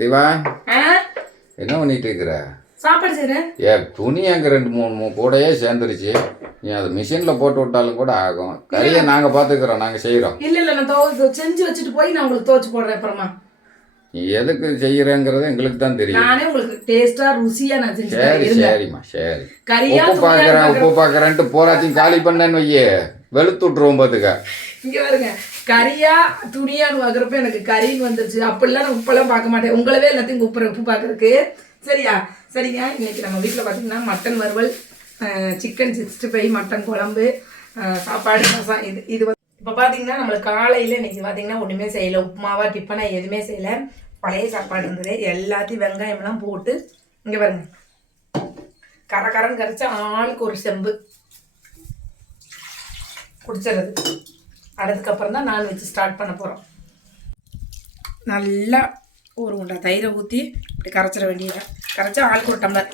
திவா என்ன பண்ணிட்டு இருக்கிற? சாப்பாடு செய்றேன். துணி அங்கே 2-3 கூடையே சேர்ந்துருச்சு. நீ அதை மிஷினில் போட்டு விட்டாலும் கூட ஆகும். கறியை நாங்கள் பார்த்துக்கிறோம், நாங்கள் செய்கிறோம். இல்லை நான் செஞ்சு வச்சுட்டு போய் நான் உங்களுக்கு துவைச்சு போடுறேன் அப்புறமா. நீ எதுக்கு செய்யறங்கிறது எங்களுக்கு தான் தெரியும். நானே உங்களுக்கு டேஸ்டா ருசியா நான் செஞ்சு சரிம்மா சரி. உப்பு பார்க்குறேன்ட்டு போராத்தையும் காலி பண்ணேன்னு வையே வெளுத்து விட்டுருவோம் பார்த்துக்க. இங்கே பாருங்க, கறியா துணியான்னு பார்க்குறப்ப எனக்கு கறின்னு வந்துருச்சு. அப்படிலாம் நான் உப்பெல்லாம் பார்க்க மாட்டேன். உங்களவே எல்லாத்தையும் உப்பு பார்க்குறதுக்கு. சரியா? சரிங்க. இன்னைக்கு நம்ம வீட்டில் பார்த்தீங்கன்னா மட்டன் வறுவல், சிக்கன் 65, மட்டன் குழம்பு, சாப்பாடு, ரசம். இது வந்து இப்போ பார்த்தீங்கன்னா நம்மளுக்கு காலையில் இன்னைக்கு பார்த்தீங்கன்னா ஒன்றுமே செய்யலை. உப்புமாவா டிஃபனா எதுவுமே செய்யலை. பழைய சாப்பாடு இருந்தது. எல்லாத்தையும் வெங்காயம்லாம் போட்டு இங்கே பாருங்க கரன்னு கரைச்சி ஆளுக்கு ஒரு செம்பு குடிச்சிடுறது. அதுக்கப்புறம் தான் நான்வெஜ் ஸ்டார்ட் பண்ண போகிறோம். நல்லா ஒரு உண்டை தயிரை ஊற்றி இப்படி கரைச்சிட வேண்டியது. கரைச்சா ஆளுக்கு ஒரு டம்ளர்.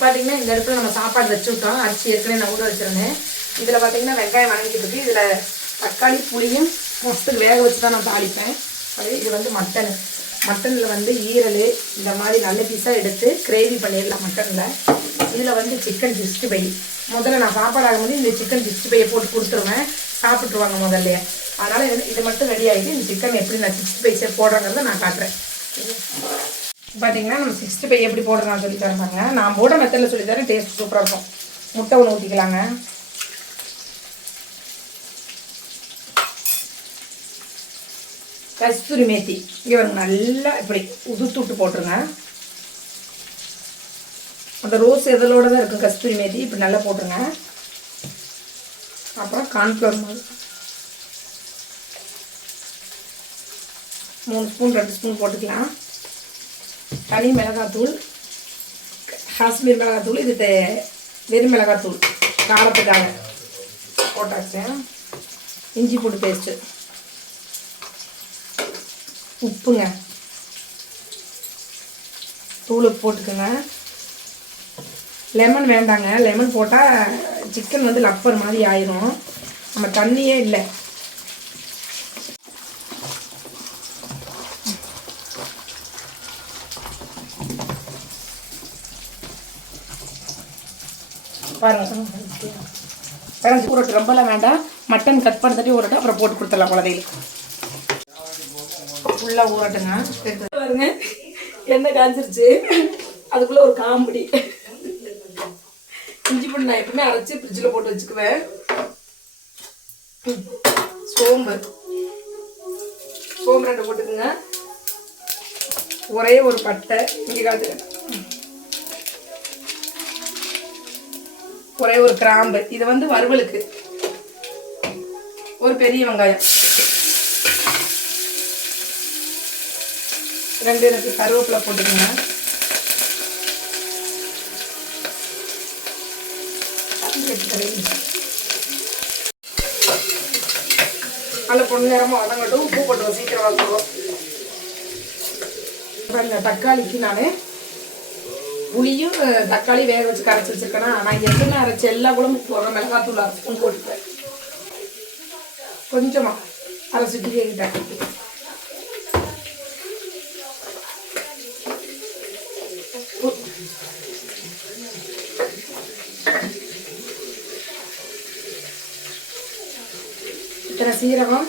பார்த்தீங்கன்னா இந்த இடத்துல நம்ம சாப்பாடு வச்சு விட்டோம். அரிசி ஏற்கனவே நான் ஊற வச்சுருந்தேன். இதில் பார்த்தீங்கன்னா வெங்காயம் வணங்கிட்டு இருக்கு. இதில் தக்காளி புளியும் மொத்தத்துக்கு வேக வச்சு தான் நான் தாளிப்பேன். இது வந்து மட்டனில் வந்து ஈரல் இந்த மாதிரி நல்ல பீஸாக எடுத்து கிரேவி பண்ணிடலாம் மட்டனில். இதில் வந்து சிக்கன் 65. முதல்ல நான் சாப்பாடு ஆகும்போது இந்த சிக்கன் 65 போட்டு கொடுத்துருவேன். சாப்பிட்ருவாங்க முதல்லையே. அதனால் இது மட்டும் ரெடி ஆகிட்டு இந்த சிக்கன் எப்படி நான் 65 போடுறேங்கிறத நான் காட்டுறேன். பார்த்தீங்கன்னா நம்ம 65 எப்படி போடுறேன் சொல்லி தரேன். நான் போட மெத்தடில் சொல்லி தரேன். டேஸ்ட் சூப்பராக இருக்கும். முட்டை ஒன்று ஊற்றிக்கலாங்க. கஸ்தூரி மேத்தி இங்கே வருங்க, நல்லா இப்படி உதுத்து விட்டு போட்டுருங்க. அந்த ரோஸ் எதலோட தான் இருக்கும் கஸ்தூரி மேத்தி. இப்படி நல்லா போட்டுருங்க. அப்புறம் கார்ன்ஃப்ளவர் மாவு 3 ஸ்பூன் 2 ஸ்பூன் போட்டுக்கலாம். தனி மிளகாத்தூள், காஷ்மீர் மிளகாத்தூள், இது வெறும் மிளகாத்தூள் காரத்துக்காக போட்டாச்சு. இஞ்சி பூண்டு பேஸ்ட்டு, உப்புங்க, தூள் போட்டுக்கோங்க. லெமன் வேண்டாங்க. லெமன் போட்டால் சிக்கன் வந்து லப்பர் மாதிரி ஆயிரும். நம்ம தண்ணியே இல்லை. பாருங்க ஊறட்டு, ரொம்பலாம் வேண்டாம். மட்டன் கட் பண்ணி ஊறட்டும், அப்புறம் போட்டு கொடுத்துடலாம் குழந்தைகளுக்கு. ஃபுல்லாக ஊறட்டுங்க. பாருங்க எண்ணெய் காய்ச்சிருச்சு. அதுக்குள்ளே ஒரு காமெடி. இஞ்சி பூண்டு நான் எப்பவுமே அரைச்சி ஃப்ரிட்ஜில் போட்டு வச்சுக்குவேன். சோம்பு 2 போட்டுக்குங்க. ஒரே ஒரு பட்டை இங்கே காத்துக்கிறேன். ஒரே ஒரு கிராம்பு. இது வந்து வறுவலுக்கு. ஒரு பெரிய வெங்காயம், 2 எனக்கு கருவேப்பிலை போட்டுக்கோங்க. நல்ல பொண்ணு நேரமாக வதங்கட்டும். உப்பு போட்டுருவோம், சீக்கிரம் வதங்குவோம். இந்த தக்காளிக்கு நான் புளியும் தக்காளி வேக வச்சு கரைச்சி வச்சிருக்கேன்னா, நான் எப்பவுமே அரைச்சி எல்லா குழம்பும் போடுறேன். மிளகாத்தூள் 1 ஸ்பூன் போட்டுப்பேன். கொஞ்சமாக அரைச்சிட்டு கேட்டேன். இத்தனை சீரகம்,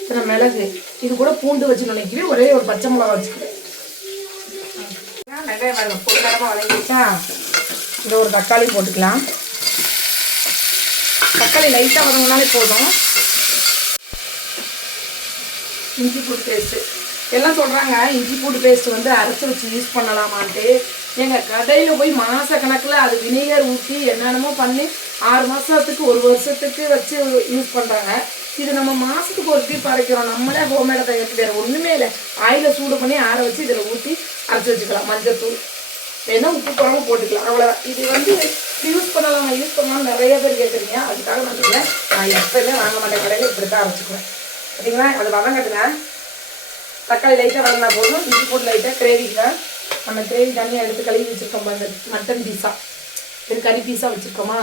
இத்தனை மிளகு, இது கூட பூண்டு வச்சு நினைக்கிறேன். ஒரே ஒரு பச்சை மிளகா வச்சுக்கிறேன். வெங்காயம் பாருங்க பொது நேரமாக வதங்கிடுச்சா. இந்த ஒரு தக்காளி போட்டுக்கலாம். தக்காளி லைட்டாக வதங்கினாலே போதும். இஞ்சி பூண்டு பேஸ்ட்டு எல்லாம் சொல்கிறாங்க. இஞ்சி பூண்டு பேஸ்ட்டு வந்து அரைச்சி வச்சு யூஸ் பண்ணலாமான்ட்டு. எங்கள் கடையில் போய் மாதக்கணக்கில் அது வினிகர் ஊற்றி என்னென்னமோ பண்ணி 6 மாதத்துக்கு 1 வருஷத்துக்கு வச்சு யூஸ் பண்ணுறாங்க. இது நம்ம மாதத்துக்கு ஒரு டீப் அரைக்கிறோம். நம்மளே ஹோம்மேடாக தயாரித்து வேறு ஒன்றுமே இல்லை. ஆயிலை சூடு பண்ணி ஆற வச்சு இதில் ஊற்றி அரைச்சி வச்சுக்கலாம். மஞ்சத்தூள் வேணா உப்பு குழம்பு போட்டுக்கலாம். அவ்வளோதான். இது வந்து யூஸ் பண்ணலாம் நிறைய பேர் கேட்குறீங்க. அதுக்காக நான் இல்லை, நான் எப்போயுமே வாங்க மாட்டேன். கடையில் இப்படி தான் அரைச்சிக்குவேன். சரிங்களா? அது வதங்கட்டுங்க. தக்காளி லைட்டாக வதங்கினா போதும். இஞ்சி போட்டு லைட்டாக கிரேவிக்கு நம்ம கிரேவி தனியாக எடுத்து கழுவி வச்சுருக்கோம். அந்த மட்டன் பீஸா, இது கறி பீஸா வச்சுருக்கோமா,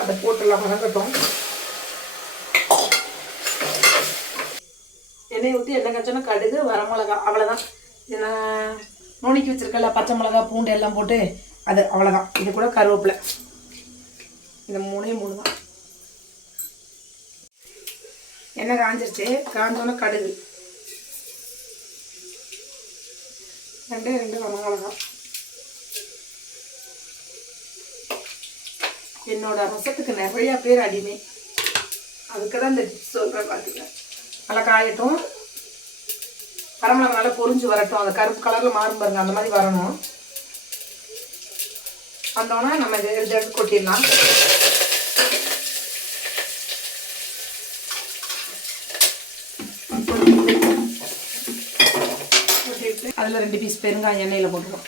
அதை போட்டுடலாம். வதங்கட்டும். எண்ணெய் ஊற்றி எண்ணெய் காய்ச்சோன்னா கடுகு வரமிளகா அவ்வளோதான். இது நான் நுணுக்கி வச்சுருக்கல பச்சை மிளகா பூண்டு எல்லாம் போட்டு அது அவ்வளோதான். இது கூட கருவேப்பிலை, இந்த 3 தான். எண்ணெய் காஞ்சிருச்சு. காஞ்சோன்னா கடுகு 2 வரமிளகா. என்னோட ரசத்துக்கு நிறையா பேர் அடிமை, அதுக்கு தான் இந்த டிப்ஸ் சொல்கிறேன். பார்த்துக்க நல்லா காயட்டும். வரமிளகா நல்லா பொரிஞ்சு வரட்டும். அந்த கருப்பு கலரில் மாறும் பாருங்க, அந்த மாதிரி வரணும். வந்தோன்னா நம்ம இதை எடுத்து கொட்டிடலாம். கொட்டிட்டு அதில் 2 பீஸ் பெருங்காயம் எண்ணெயில் போட்டுருவோம்.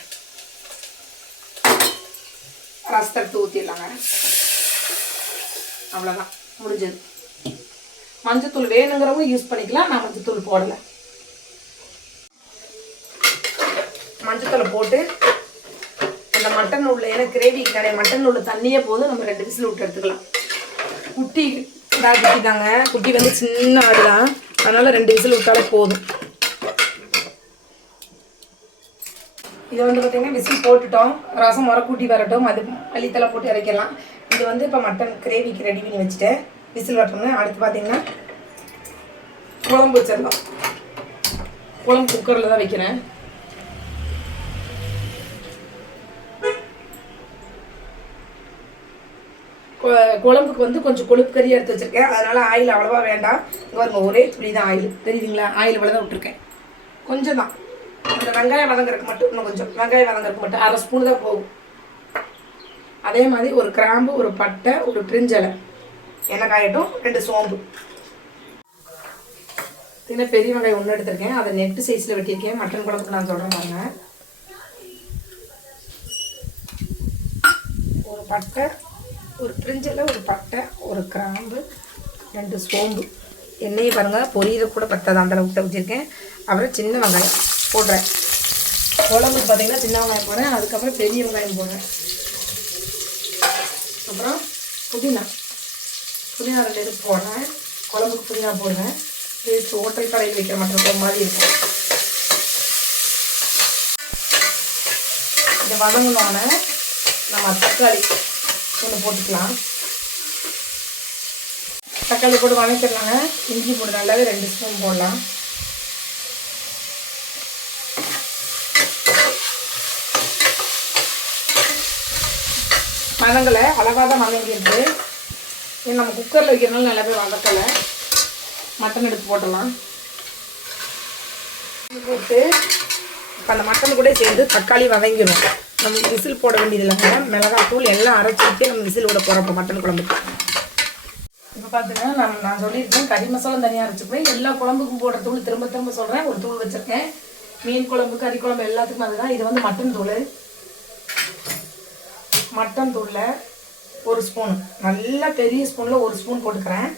ரசத்தை எடுத்து ஊற்றிடலாங்க. அவ்வளோதான், முடிஞ்சது. மஞ்சத்தூள் வேணுங்கிறவங்க யூஸ் பண்ணிக்கலாம். நான் மஞ்சத்தூள் போடலை. மஞ்சத்தூளை போட்டு அந்த மட்டன் உள்ள, ஏன்னா கிரேவிக்கு நிறைய மட்டன் உள்ள தண்ணியே போதும். நம்ம 2 விசில் விட்டு எடுத்துக்கலாம். குட்டி தாங்க, குட்டி வந்து சின்ன ஆடு தான், அதனால 2 விசில் விட்டாலே போதும். இதை வந்து பார்த்தீங்கன்னா விசில் போட்டுட்டோம். ரசம் கூட்டி வரட்டும். அது மல்லித்தலை போட்டு இறக்கலாம். இது வந்து இப்போ மட்டன் கிரேவிக்கு ரெடி பண்ணி வச்சுட்டேன். விசில் வரட்டும்னு. அடுத்து பார்த்தீங்கன்னா குழம்பு வச்சிடலாம். குழம்பு குக்கரில் தான் வைக்கிறேன். குழம்புக்கு வந்து கொஞ்சம் கொழுப்பு கறி எடுத்து வச்சுருக்கேன். அதனால் ஆயில் அவ்வளோவா வேண்டாம். இங்கே ஒரே துளி தான் ஆயில், தெரியுதுங்களா? ஆயில் இவ்வளோ தான் விட்டுருக்கேன். கொஞ்சம் தான். அந்த வெங்காயம் வதங்குறதுக்கு மட்டும் இன்னும் கொஞ்சம், வெங்காயம் வதங்குறதுக்கு மட்டும் 1/2 ஸ்பூன் தான் போகும். அதே மாதிரி ஒரு கிராம்பு, ஒரு பட்டை, ஒரு பிரிஞ்சலை, எண்ணெய் காயட்டும். 2 சோம்பு. பார்த்தீங்கன்னா பெரிய வெங்காயம் 1 எடுத்திருக்கேன். அதை நெட்டு சைஸில் வெட்டியிருக்கேன். மட்டன் குழம்புக்கு நான் சொல்கிறேன் பாருங்க. ஒரு பட்டை, ஒரு பிரிஞ்சலை, ஒரு பட்டை, ஒரு கிராம்பு, 2 சோம்பு. எண்ணெயை பாருங்கள், பொரியல கூட பத்தாது அந்த அளவுக்கு வச்சுருக்கேன். அப்புறம் சின்ன வெங்காயம் போடுறேன். குழம்புக்கு பார்த்தீங்கன்னா சின்ன வெங்காயம் போடுறேன். அதுக்கப்புறம் பெரிய வெங்காயம் போடுறேன். அப்புறம் புதினா 2 எடுத்து போடுறேன். குழம்புக்கு புதினா போடுவேன். இது ஓட்டை கடையில் வைக்கிற மட்டன் மாதிரி இருக்கும். இதை வதங்கினோன்னே நம்ம தக்காளி ஒன்று போட்டுக்கலாம். தக்காளி போட்டு வதக்கிடலாங்க. இஞ்சி போட்டு நல்லாவே 2 ஸ்பூன் போடலாம். வதங்கலை, அளவாக தான் வதங்கிருக்கு. ஏன்னா நம்ம குக்கரில் வைக்கிறனால நல்லாவே வதக்கலை. மட்டன் எடுத்து போட்டலாம். போட்டு இப்போ அந்த மட்டன் கூட சேர்ந்து தக்காளி வதங்கிடும். நம்ம விசில் போட வேண்டியது இல்லைங்க. மிளகாத்தூள் எல்லாம் அரைச்சி வச்சு நம்ம விசில் விட போகிறப்போ மட்டன் குழம்புக்கு. இப்போ பார்த்தீங்கன்னா நான் சொல்லியிருக்கேன் கறி மசாலா தனியாக அரைச்சிப்பேன். எல்லா குழம்புக்கும் போடுற தூள் திரும்ப திரும்ப சொல்கிறேன். ஒரு தூள் வச்சுருக்கேன். மீன் குழம்பு, கறி குழம்பு எல்லாத்துக்கும் அதுதான். இது வந்து மட்டன் தூள். மட்டன் தூளில் 1 ஸ்பூன், நல்லா பெரிய ஸ்பூனில் 1 ஸ்பூன் போட்டுக்கிறேன்.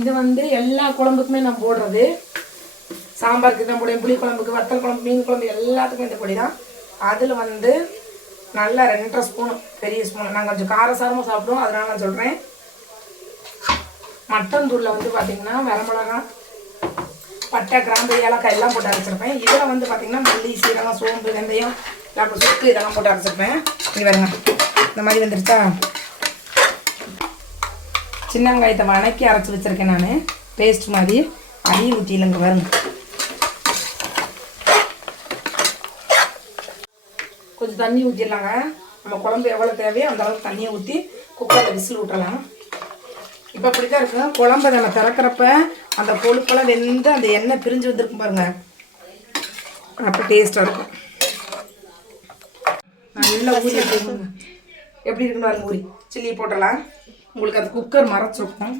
இது வந்து எல்லா குழம்புக்குமே நான் போடுறது. சாம்பாருக்கு தான் போடுவேன், புளி குழம்புக்கு, வத்தல் குழம்பு, மீன் குழம்பு எல்லாத்துக்கும் இந்த பொடி தான். அதில் வந்து நல்லா 2.5 ஸ்பூன் பெரிய ஸ்பூன். நாங்கள் கொஞ்சம் காரசாரமாக சாப்பிடுவோம், அதனால நான் சொல்கிறேன். மட்டன் தூளில் வந்து பார்த்திங்கன்னா வரமிளகா, பட்டை, கிராம்பு, ஏலக்காய் எல்லாம் போட்டு அரைச்சிருப்பேன். இதில் வந்து பார்த்திங்கன்னா மல்லி, சீரகம், சோம்பு, வெந்தயம், அப்புறம் சுக்கு இதெல்லாம் போட்டு அரைச்சிருப்பேன். இது வருங்க, இந்த மாதிரி வந்துருச்சா. சின்ன வெங்காயத்தை வணக்கி அரைச்சி வச்சுருக்கேன் நான், பேஸ்ட் மாதிரி. அதையும் ஊற்றிலங்க வருங்க. கொஞ்சம் தண்ணி ஊற்றிடலாங்க. நம்ம குழம்பு எவ்வளோ தேவையோ அந்த அளவுக்கு தண்ணியை ஊற்றி குக்கரில் விசில் விட்டுறலாம். இப்போ அப்படி தான் இருக்கும். குழம்பை நம்ம திறக்கிறப்ப அந்த கொழுப்பெல்லாம் வெந்து அந்த எண்ணெய் பிரிஞ்சு வந்துருக்கும் பாருங்க, அப்போ டேஸ்ட்டாக இருக்கும். நல்லா ஊறி எப்படி இருக்குன்னு பாருங்க. ஊறி சில்லி போட்டலாம். உங்களுக்கு அந்த குக்கர் மறைச்சிருக்கும்.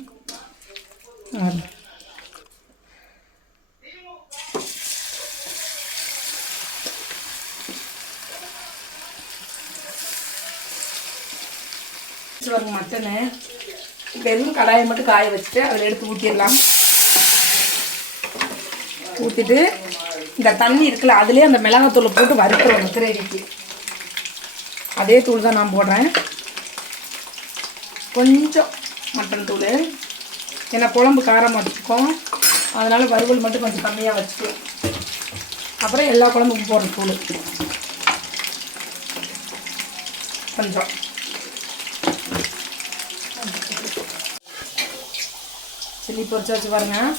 மட்டனு வெறும் கடாயை மட்டும் காய வச்சுட்டு அதில் எடுத்து ஊற்றிடலாம். ஊற்றிட்டு இந்த தண்ணி இருக்குல்ல, அதுலேயே அந்த மிளகாத்தூளை போட்டு வறுக்கிறோம் கிரேவிக்கு. அதே தூள் தான் நான் போடுறேன். கொஞ்சம் மட்டன் தூள், ஏன்னா குழம்பு காரமாக இருக்கும், அதனால் வறுவல் மட்டும் கொஞ்சம் கம்மியாக வச்சுக்கலாம். அப்புறம் எல்லா குழம்புக்கும் போடுற தூள் கொஞ்சம். சில்லி பொரிச்சு வச்சு பாருங்கள்.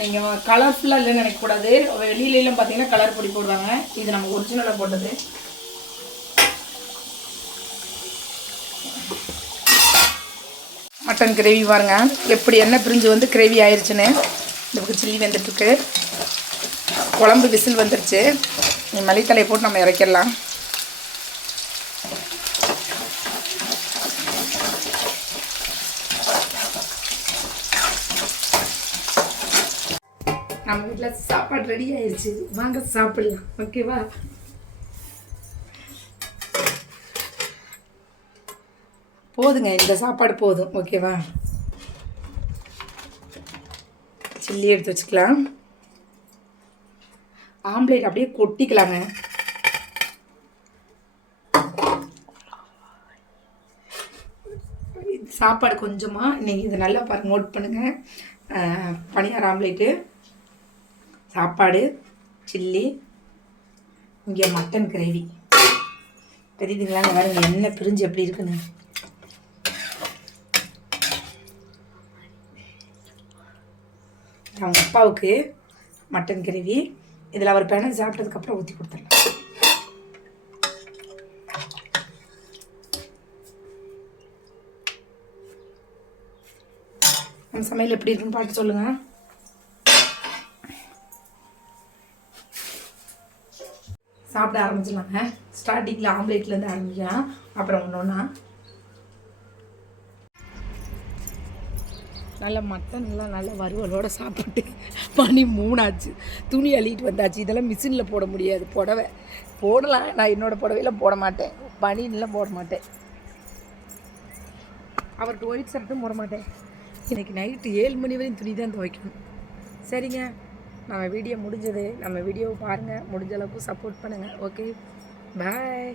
நீங்கள் கலர்ஃபுல்லாக இல்லைன்னு நினைக்கக்கூடாது. வெளியிலலாம் பார்த்தீங்கன்னா கலர் பொடி போடுவாங்க, இது நம்ம ஒரிஜினலாக போட்டது. மட்டன் கிரேவி பாருங்க எப்படி எண்ணெய் பிரிஞ்சு வந்து கிரேவி ஆயிடுச்சுன்னு. இந்த பக்கம் சில்லி வெந்துட்டுருக்கு, குழம்பு விசில் வந்துருச்சு. மல்லித்தலையை போட்டு நம்ம இறக்கிடலாம். நம்ம வீட்டில் சாப்பாடு ரெடி ஆயிடுச்சு, வாங்க சாப்பிடலாம். ஓகேவா? போதுங்க, இந்த சாப்பாடு போதும். ஓகேவா? சில்லி எடுத்து வச்சுக்கலாம். ஆம்லேட் அப்படியே கொட்டிக்கலாங்க. சாப்பாடு கொஞ்சமாக நீங்கள் இதை நல்லா பாருங்க, நோட் பண்ணுங்கள். பனியார் ஆம்லேட்டு, சாப்பாடு, சில்லி, இங்கே மட்டன் கிரேவி. தெரியுதுங்களாங்க? பாருங்க எண்ணெய் பிரிஞ்சு எப்படி இருக்குன்னு. அவங்க அப்பாவுக்கு மட்டன் கிரேவி. இதில் அவர் பேனை சாப்பிட்டதுக்கப்புறம் ஊற்றி கொடுத்துடலாம். நம்ம சமையல் எப்படி இருக்குன்னு பார்த்து சொல்லுங்கள். சாப்பிட ஆரம்பிச்சிடலாங்க. ஸ்டார்டிங்கில் ஆம்லேட்லேருந்து ஆரம்பிக்கலாம், அப்புறம் ஒன்று ஒன்றா. நல்லா மட்டன்லாம் நல்லா வறுவலோடு சாப்பிட்டு மணி 3 ஆச்சு. துணி அள்ளிட்டு வந்தாச்சு. இதெல்லாம் மிஷினில் போட முடியாது. புடவை போடலாம், நான் என்னோடய புடவையெல்லாம் போட மாட்டேன், பனியன்லாம் போட மாட்டேன், அவர்கிட்ட ஒயிட் ஷர்ட்டும் போட மாட்டேன். இன்றைக்கி நைட்டு 7 மணி வரையும் துணி தான் துவைக்கணும். சரிங்க, நம்ம வீடியோ முடிஞ்சது. நம்ம வீடியோவை பாருங்கள், முடிஞ்ச அளவுக்கு சப்போர்ட் பண்ணுங்கள். ஓகே, பாய்.